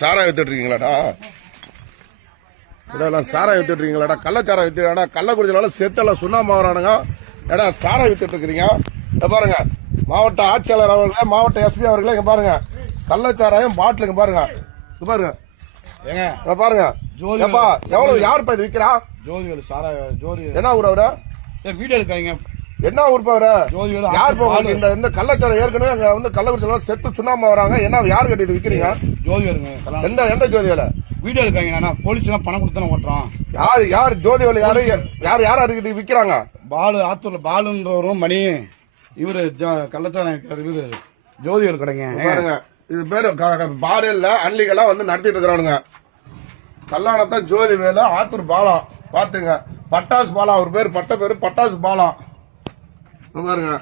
சாரா வித்துட்டு இருக்கீங்களாடா? சாரா வித்துட்டு இருக்கீங்களாடா? கள்ளச்சாரா வித்துடா? கள்ளக்குறிச்சியில செத்தெல்லாம் சுண்ணாம்பு வரானுங்க. ஏடா சாரா வித்துட்டு இருக்கிறீங்க? பாருங்க, மாவட்ட ஆட்சியாளர் அவர்களே, மாவட்ட எஸ்பி அவர்களே, இங்க பாருங்க கள்ளச்சாராயம் பாட்டிலுங்க பாருங்க. பாருங்க ஏங்க பாருங்க. எவ்வளவு யாருப்பா இது விக்கிறா? ஜோதிவேலு சாரா ஜோதி. என்ன ஊர் அவரு? வீடியோ எடுக்காங்க. என்ன ஊர் அவரு? ஜோதிவேலு. யார் போவாங்க? இந்த கள்ளச்சாரம் ஏற்கனவே அங்க வந்து கள்ளக்குறிச்சியில செத்து சுண்ணாம்பு வராங்க. என்ன யாரு கட்டி இது விக்கிறீங்க? ஜோதிவேலுங்க. எந்த ஜோதிவேல? வீடியோ எடுக்காங்க. போலீஸ் எல்லாம் பணம் கொடுத்தானே ஓட்டுறோம். யாரு ஜோதிவேலு? யாரா இருக்குது விக்கிறாங்க? பாலு ஆத்தூர்ல பாலுன்றவரும் மணி இவரு கள்ளச்சாரம் இவரு ஜோதிவேலு கடைங்க. பாருங்க, இது பேரு பாரு இல்ல, அன்லிகளா வந்து நடத்திட்டு இருக்கிறானுங்க. கல்லாணத்தான் ஜோதிவேலு, ஆத்தூர் பாலம் பாத்துங்க. பட்டாசு பாலம் அவர் பேரு, பட்ட பேரு பட்டாசு பாலம். பாருங்க